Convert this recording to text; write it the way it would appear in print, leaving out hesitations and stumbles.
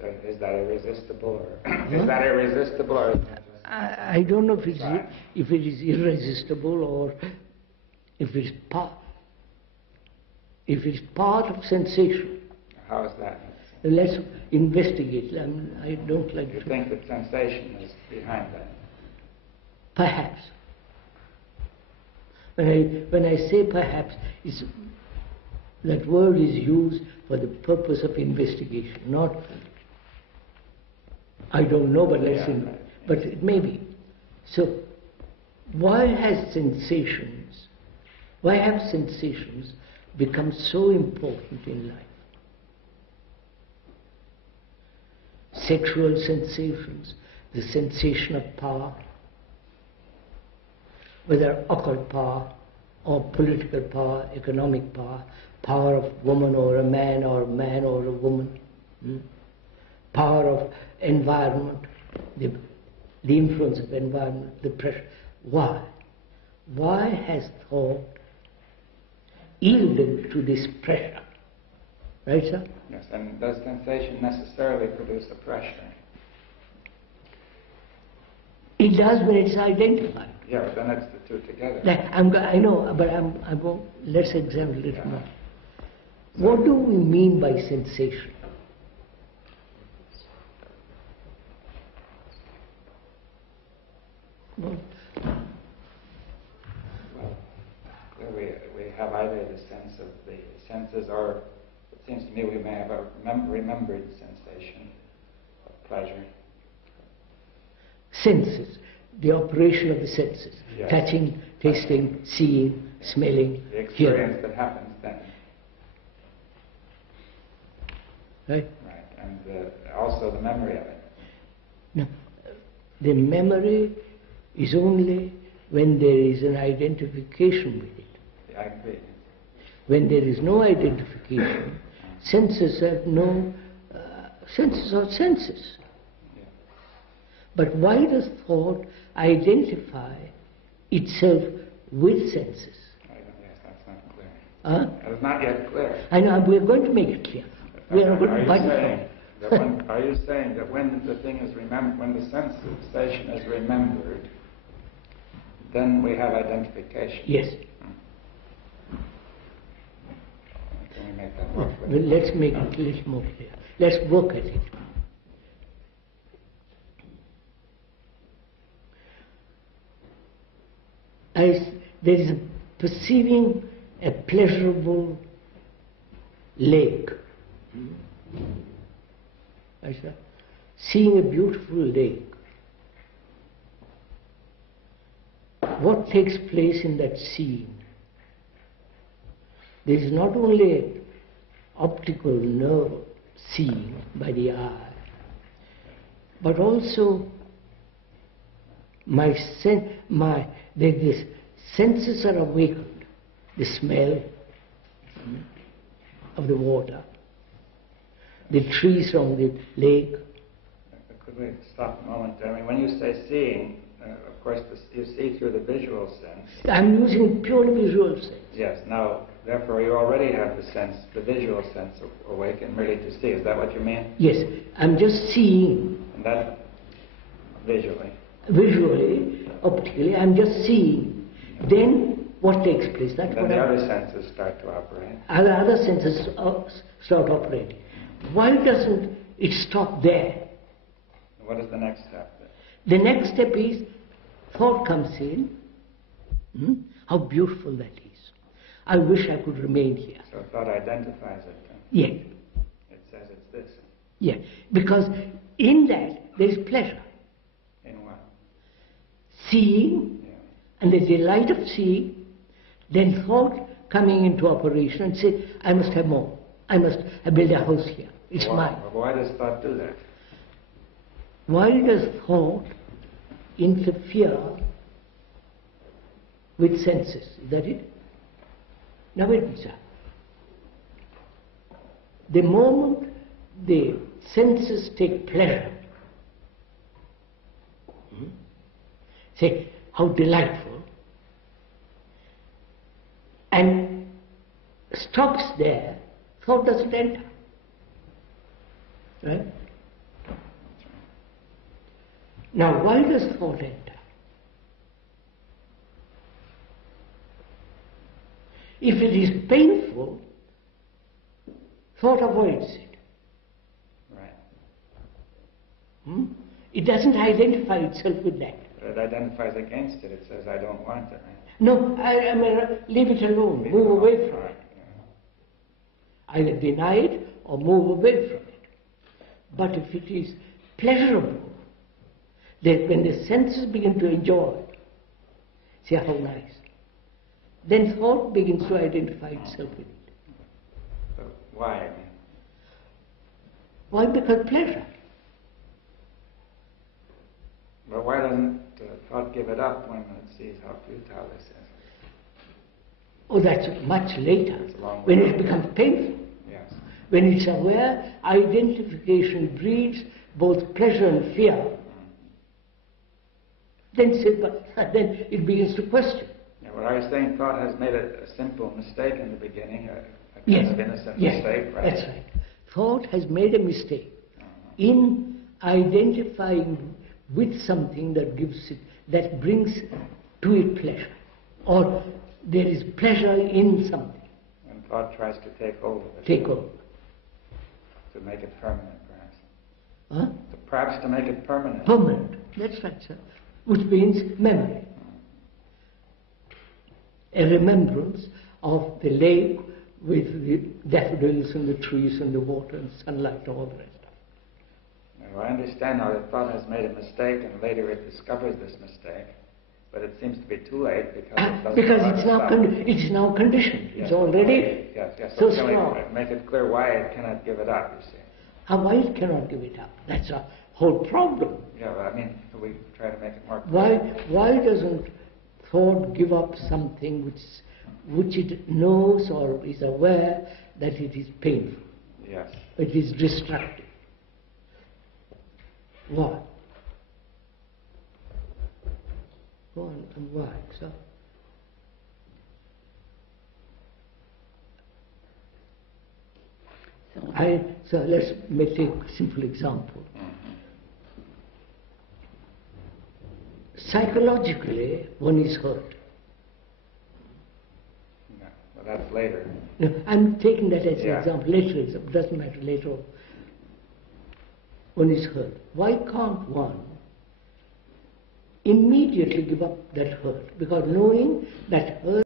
So is that irresistible, or is that irresistible, or? I don't know if it is irresistible or if it's part of sensation. How is that? Let's investigate. I don't like You to. think that sensation is behind that? Perhaps. When I say perhaps, that word is used for the purpose of investigation, not. I don't know, but let's see. But it may be. So, why have sensations become so important in life? Sexual sensations, the sensation of power, whether occult power or political power, economic power, power of woman or a man or a woman, power of environment, the influence of environment, the pressure. Why? Why has thought yielded to this pressure? Right, sir? Yes, and does sensation necessarily produce a pressure? It does when it's identified. Yeah, but then it's the two together. I know, but I won't. Let's examine a little more. What do we mean by sensation? Well, we have either the sense of the senses, or it seems to me we may have a remembered sensation of pleasure. Senses, the operation of the senses, Yes. Touching, tasting, seeing, smelling, The experience hearing. that happens then. Right? Right, and also the memory of it. No, the memory is only when there is an identification with it. I agree. When there is no identification, senses have no, senses are senses. Yeah. But why does thought identify itself with senses? Yes, that's not clear. Huh? It's not yet clear. I know, we're going to make it clear. We are going to bite it. Are you saying that when the thing is remembered, when the sensation is remembered, then we have identification? Yes. Can we make that more clear? Well, let's make it a little more clear. Let's work at it. There is perceiving a pleasurable lake. Seeing a beautiful lake. What takes place in that seeing? There is not only optical nerve seeing by the eye, but also the senses are awakened. The smell of the water, the trees on the lake. Could we stop a moment? I mean, when you say seeing, of course, you see through the visual sense. I'm using purely visual sense. Yes. Now, therefore, you already have the visual sense awakened, merely to see. Is that what you mean? Yes. I'm just seeing. And that visually. Visually, optically, I'm just seeing. Then what takes place? That's then what the other senses start to operate. Other senses start operating. Why doesn't it stop there? What is the next step? The next step is thought comes in. How beautiful that is. I wish I could remain here. So thought identifies it then. Yeah. It says it's this. Yeah. Because in that there is pleasure. In what? Seeing, and the delight of seeing, then thought coming into operation and say, I must have more. I must build a house here. It's mine. Why does thought do that? Why does thought interfere with senses? Is that it? Now wait a minute, sir. The moment the senses take pleasure, say, how delightful, and stops there, thought doesn't enter. Right? Now, why does thought enter? If it is painful, thought avoids it. Right. It doesn't identify itself with that. But it identifies against it. It says, I don't want it. Right? No, I mean, leave it alone, Leave move it away alone. from Right, it. yeah. Either deny it or move away from it. But if it is pleasurable, that when the senses begin to enjoy it, see how nice, then thought begins to identify itself with it. So why? I mean, Why? Because pleasure. but why doesn't thought give it up when it sees how futile this is? Oh, that's much later, It's a long when way. it becomes painful. Yes. When it's aware, identification breeds both pleasure and fear. Then it begins to question. Yeah, what I was saying, thought has made a simple mistake in the beginning, a kind of innocent mistake, right? That's right. Thought has made a mistake in identifying with something that gives it, that brings to it pleasure, or there is pleasure in something. And thought tries to take hold of it. Take over. To make it permanent, perhaps. Huh? Perhaps to make it permanent. Permanent. That's right, sir. Which means memory. A remembrance of the lake with the daffodils and the trees and the water and sunlight and all the rest. Now, I understand now that thought has made a mistake and later it discovers this mistake, but it seems to be too late because it doesn't Because know how it's to now stop. it's now conditioned. Yes, It's already yes. so can we strong. make it clear why it cannot give it up, you see? Why it cannot give it up? That's a whole problem. Yeah, but I mean, we try to make it more clear. Why doesn't thought give up something which it knows or is aware that it is painful? Yes. It is destructive. Why? And why? So let's take a simple example. Psychologically, one is hurt. No, well, that's later. No, I'm taking that as an Yeah. example, later example, doesn't matter, later on. One is hurt. Why can't one immediately give up that hurt? Because knowing that hurt